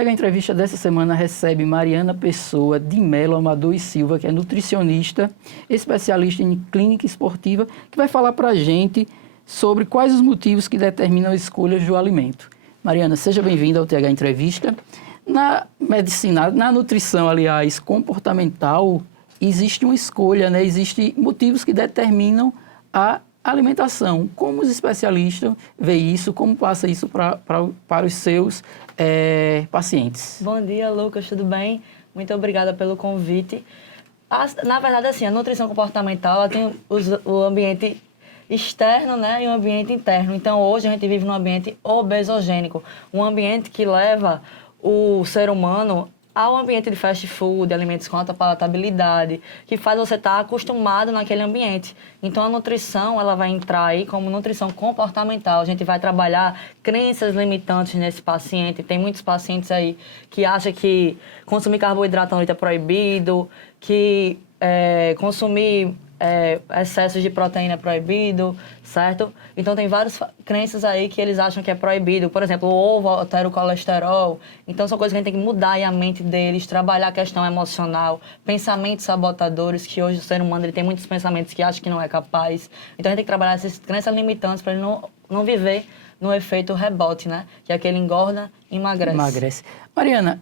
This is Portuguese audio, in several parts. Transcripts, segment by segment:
TH Entrevista dessa semana recebe Mariana Pessoa de Melo Amador e Silva, que é nutricionista, especialista em clínica esportiva, que vai falar para a gente sobre quais os motivos que determinam a escolha do alimento. Mariana, seja bem-vinda ao TH Entrevista. Na medicina, na nutrição, aliás, comportamental, existe uma escolha, né? Existem motivos que determinam a alimentação. Como os especialistas veem isso? Como passa isso para os seus pacientes? Bom dia, Lucas, tudo bem? Muito obrigada pelo convite. Na verdade, assim, a nutrição comportamental ela tem o ambiente externo, né, e o ambiente interno. Então, hoje a gente vive num ambiente obesogênico, um ambiente que leva o ser humano ao ambiente de fast food, alimentos com alta palatabilidade, que faz você estar acostumado naquele ambiente. Então, a nutrição, ela vai entrar aí como nutrição comportamental. A gente vai trabalhar crenças limitantes nesse paciente. Tem muitos pacientes aí que acham que consumir carboidrato à noite é proibido, que consumir excesso de proteína é proibido, certo? Então, tem várias crenças aí que eles acham que é proibido. Por exemplo, o ovo altera o colesterol. Então, são coisas que a gente tem que mudar aí a mente deles, trabalhar a questão emocional, pensamentos sabotadores, que hoje o ser humano ele tem muitos pensamentos que acha que não é capaz. Então, a gente tem que trabalhar essas crenças limitantes para ele não viver no efeito rebote, né? Que é aquele engorda e emagrece. Mariana,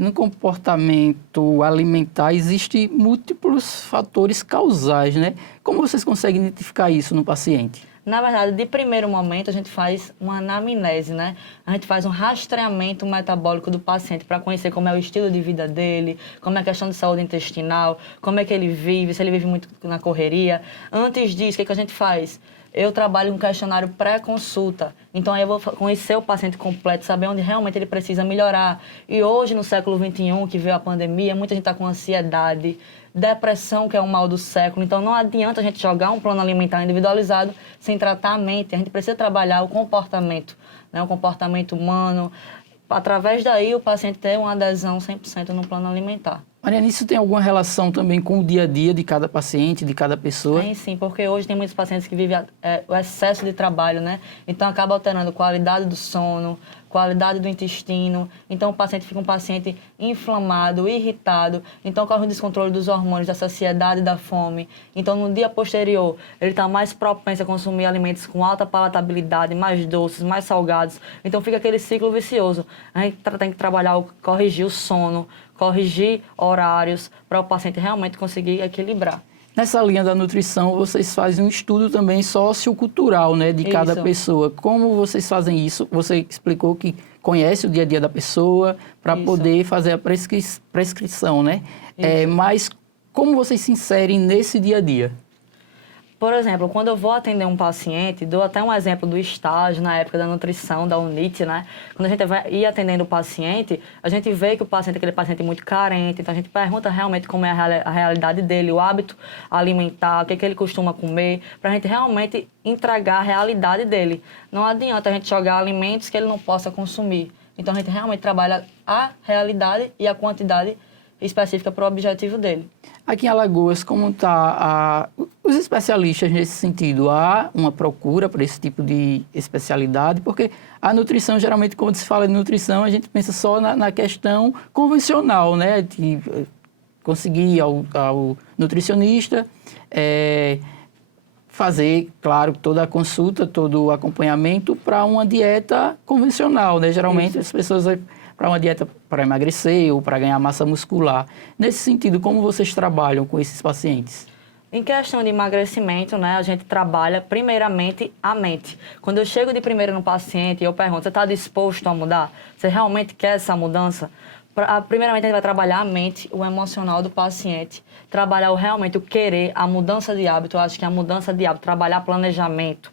no comportamento alimentar existem múltiplos fatores causais, né? Como vocês conseguem identificar isso no paciente? Na verdade, de primeiro momento, a gente faz uma anamnese, né? A gente faz um rastreamento metabólico do paciente para conhecer como é o estilo de vida dele, como é a questão de saúde intestinal, como é que ele vive, se ele vive muito na correria. Antes disso, o que a gente faz? Eu trabalho um questionário pré-consulta. Então, aí eu vou conhecer o paciente completo, saber onde realmente ele precisa melhorar. E hoje, no século XXI, que veio a pandemia, muita gente está com ansiedade, depressão, que é o mal do século. Então, não adianta a gente jogar um plano alimentar individualizado sem tratar a mente. A gente precisa trabalhar o comportamento, né? O comportamento humano. Através daí, o paciente ter uma adesão 100% no plano alimentar. Mariana, isso tem alguma relação também com o dia a dia de cada paciente, de cada pessoa? Tem sim, porque hoje tem muitos pacientes que vivem o excesso de trabalho, né? Então, acaba alterando a qualidade do sono, qualidade do intestino. Então, o paciente fica um paciente inflamado, irritado. Então, ocorre um descontrole dos hormônios, da saciedade e da fome. Então, no dia posterior, ele está mais propenso a consumir alimentos com alta palatabilidade, mais doces, mais salgados. Então, fica aquele ciclo vicioso. A gente tem que trabalhar, corrigir o sono, corrigir horários para o paciente realmente conseguir equilibrar. Nessa linha da nutrição, vocês fazem um estudo também sociocultural, né, de cada pessoa. Como vocês fazem isso? Você explicou que conhece o dia a dia da pessoa para poder fazer a prescrição, né? Mas como vocês se inserem nesse dia a dia? Por exemplo, quando eu vou atender um paciente, dou até um exemplo do estágio na época da nutrição, da UNIT, né? Quando a gente vai ir atendendo o paciente, a gente vê que o paciente é aquele paciente muito carente, então a gente pergunta realmente como é a realidade dele, o hábito alimentar, o que ele costuma comer, para a gente realmente entregar a realidade dele. Não adianta a gente jogar alimentos que ele não possa consumir. Então a gente realmente trabalha a realidade e a quantidade específica para o objetivo dele. Aqui em Alagoas, como está os especialistas nesse sentido? Há uma procura para esse tipo de especialidade? Porque a nutrição, geralmente, quando se fala de nutrição, a gente pensa só na questão convencional, né? De conseguir ao nutricionista fazer, claro, toda a consulta, todo o acompanhamento para uma dieta convencional, né? Geralmente, as pessoas para uma dieta para emagrecer ou para ganhar massa muscular. Nesse sentido, como vocês trabalham com esses pacientes? Em questão de emagrecimento, né, a gente trabalha primeiramente a mente. Quando eu chego de primeira no paciente e eu pergunto, você está disposto a mudar? Você realmente quer essa mudança? Primeiramente, a gente vai trabalhar a mente, o emocional do paciente, trabalhar realmente o querer, a mudança de hábito. Eu acho que a mudança de hábito, trabalhar planejamento,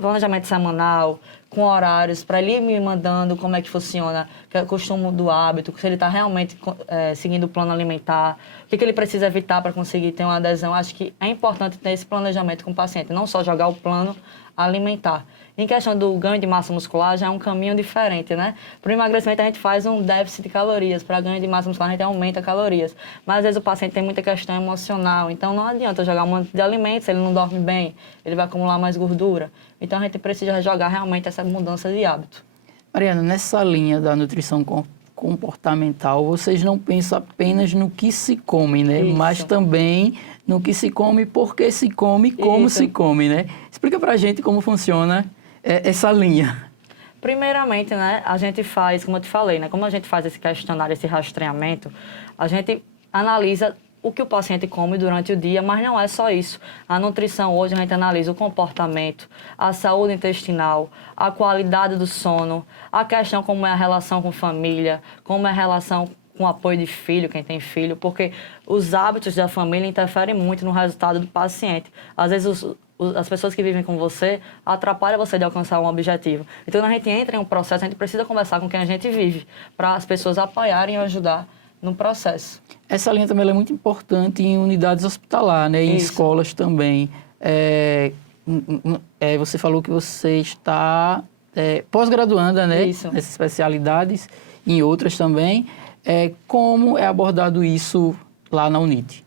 planejamento semanal, com horários, para ele ir me mandando como é que funciona, que é o costume do hábito, se ele está realmente seguindo o plano alimentar, o que ele precisa evitar para conseguir ter uma adesão. Acho que é importante ter esse planejamento com o paciente, não só jogar o plano alimentar. Em questão do ganho de massa muscular, já é um caminho diferente, né? Para o emagrecimento, a gente faz um déficit de calorias. Para ganho de massa muscular, a gente aumenta calorias. Mas, às vezes, o paciente tem muita questão emocional. Então, não adianta jogar um monte de alimentos, se ele não dorme bem, ele vai acumular mais gordura. Então, a gente precisa jogar realmente essa mudança de hábito. Mariana, nessa linha da nutrição comportamental, vocês não pensam apenas no que se come, né? Isso. Mas também no que se come, por que se come, como Isso. se come, né? Explica pra gente como funciona essa linha. Primeiramente, né, a gente faz, como eu te falei, né, como a gente faz esse questionário, esse rastreamento, a gente analisa o que o paciente come durante o dia, mas não é só isso. A nutrição hoje a gente analisa o comportamento, a saúde intestinal, a qualidade do sono, a questão como é a relação com família, como é a relação com o apoio de filho, quem tem filho, porque os hábitos da família interferem muito no resultado do paciente. Às vezes as pessoas que vivem com você atrapalham você de alcançar um objetivo. Então, quando a gente entra em um processo, a gente precisa conversar com quem a gente vive, para as pessoas apoiarem e ajudar no processo. Essa linha também é muito importante em unidades hospitalares, né? Em Isso. escolas também. Você falou que você está pós-graduanda, né? Isso. Nessas especialidades, em outras também. Como é abordado isso lá na UNIT?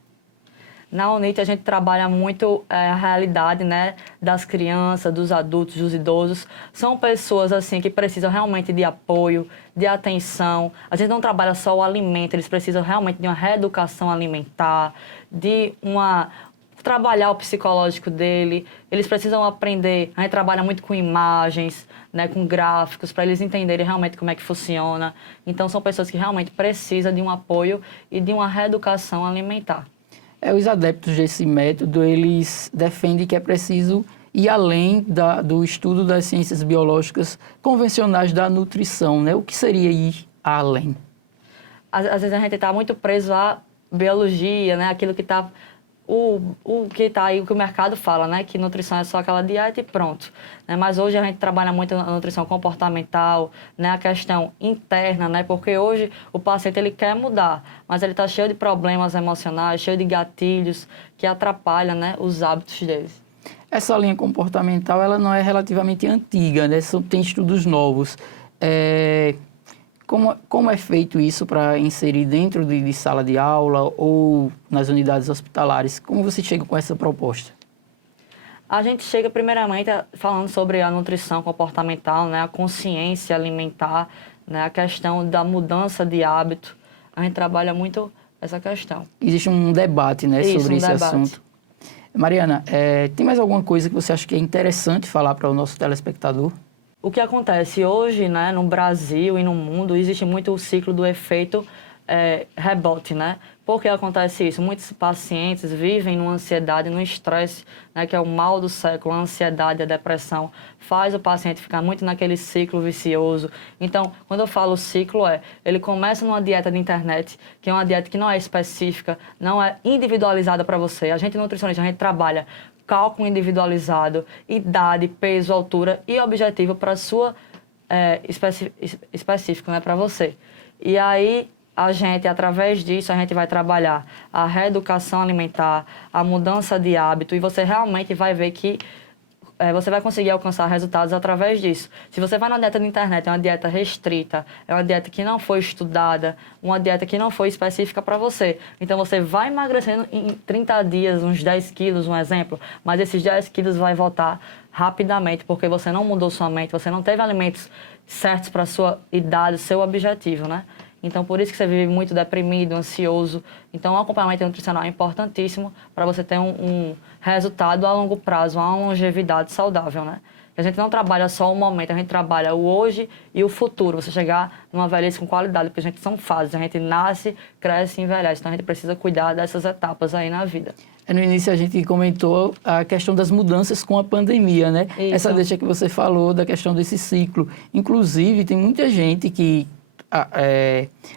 Na UNIT a gente trabalha muito a realidade, né, das crianças, dos adultos, dos idosos. São pessoas assim que precisam realmente de apoio, de atenção. A gente não trabalha só o alimento, eles precisam realmente de uma reeducação alimentar, trabalhar o psicológico dele. Eles precisam aprender. A gente trabalha muito com imagens, né, com gráficos, para eles entenderem realmente como é que funciona. Então são pessoas que realmente precisam de um apoio e de uma reeducação alimentar. Os adeptos desse método, eles defendem que é preciso ir além do estudo das ciências biológicas convencionais da nutrição, né? O que seria ir além? Às vezes a gente está muito preso à biologia, né? Aquilo que está... O que está aí, o que o mercado fala, né? Que nutrição é só aquela dieta e pronto. Né? Mas hoje a gente trabalha muito na nutrição comportamental, né? A questão interna, né? Porque hoje o paciente ele quer mudar, mas ele está cheio de problemas emocionais, cheio de gatilhos que atrapalham, né, os hábitos deles. Essa linha comportamental, ela não é relativamente antiga, né? Tem estudos novos. Como é feito isso para inserir dentro de sala de aula ou nas unidades hospitalares? Como você chega com essa proposta? A gente chega primeiramente falando sobre a nutrição comportamental, né, a consciência alimentar, né, a questão da mudança de hábito. A gente trabalha muito essa questão. Existe um debate, né, sobre esse assunto. Mariana, tem mais alguma coisa que você acha que é interessante falar para o nosso telespectador? O que acontece hoje, né, no Brasil e no mundo, existe muito o ciclo do efeito rebote, né? Por que acontece isso? Muitos pacientes vivem numa ansiedade, num estresse, né, que é o mal do século, a ansiedade, a depressão, faz o paciente ficar muito naquele ciclo vicioso. Então, quando eu falo ciclo, ele começa numa dieta de internet, que é uma dieta que não é específica, não é individualizada para você. A gente, nutricionista, a gente trabalha cálculo individualizado, idade, peso, altura e objetivo para sua específico, né, para você. E aí, a gente, através disso, a gente vai trabalhar a reeducação alimentar, a mudança de hábito, e você realmente vai ver que você vai conseguir alcançar resultados através disso. Se você vai na dieta de internet, é uma dieta restrita, é uma dieta que não foi estudada, uma dieta que não foi específica para você. Então, você vai emagrecendo em 30 dias, uns 10 quilos, um exemplo, mas esses 10 quilos vai voltar rapidamente, porque você não mudou sua mente, você não teve alimentos certos para a sua idade, seu objetivo, né? Então, por isso que você vive muito deprimido, ansioso. Então, o acompanhamento nutricional é importantíssimo para você ter um resultado a longo prazo, uma longevidade saudável, né? A gente não trabalha só o momento, a gente trabalha o hoje e o futuro. Você chegar numa velhice com qualidade, porque a gente são fases. A gente nasce, cresce e envelhece. Então, a gente precisa cuidar dessas etapas aí na vida. No início, a gente comentou a questão das mudanças com a pandemia, né? Isso. Essa deixa que você falou da questão desse ciclo. Inclusive, tem muita gente que...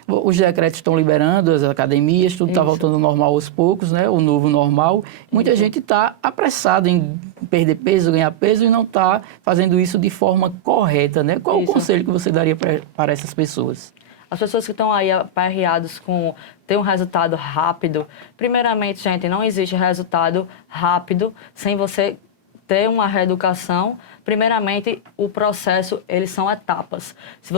os decretos estão liberando as academias, tudo está voltando ao normal aos poucos, né? O novo normal. Muita gente está apressada em perder peso, ganhar peso e não está fazendo isso de forma correta, né? Qual o conselho que você daria para essas pessoas? As pessoas que estão aí aperreadas com ter um resultado rápido, primeiramente, gente, não existe resultado rápido sem você ter uma reeducação. Primeiramente, o processo, eles são etapas. Se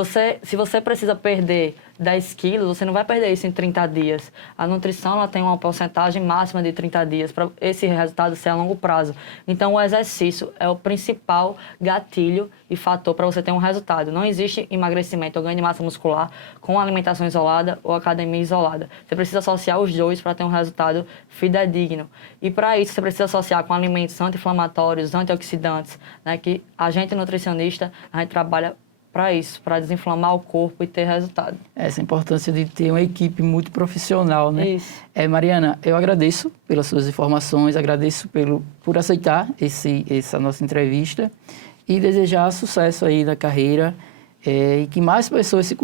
você precisa perder 10 quilos, você não vai perder isso em 30 dias. A nutrição ela tem uma porcentagem máxima de 30 dias para esse resultado ser a longo prazo. Então, o exercício é o principal gatilho e fator para você ter um resultado. Não existe emagrecimento ou ganho de massa muscular com alimentação isolada ou academia isolada. Você precisa associar os dois para ter um resultado fidedigno. E para isso, você precisa associar com alimentos anti-inflamatórios, antioxidantes, né, que a gente nutricionista, a gente trabalha para isso, para desinflamar o corpo e ter resultado. Essa importância de ter uma equipe muito profissional, né? Isso. Mariana, eu agradeço pelas suas informações, agradeço por aceitar essa nossa entrevista e desejar sucesso aí na carreira e que mais pessoas se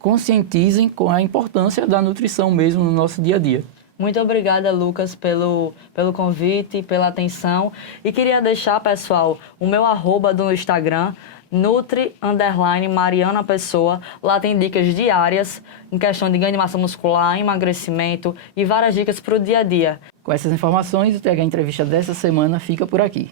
conscientizem com a importância da nutrição mesmo no nosso dia a dia. Muito obrigada, Lucas, pelo convite, pela atenção. E queria deixar, pessoal, o meu @ do Instagram, Nutri_Mariana Pessoa. Lá tem dicas diárias em questão de ganho de massa muscular, emagrecimento e várias dicas para o dia a dia. Com essas informações, o TH Entrevista dessa semana fica por aqui.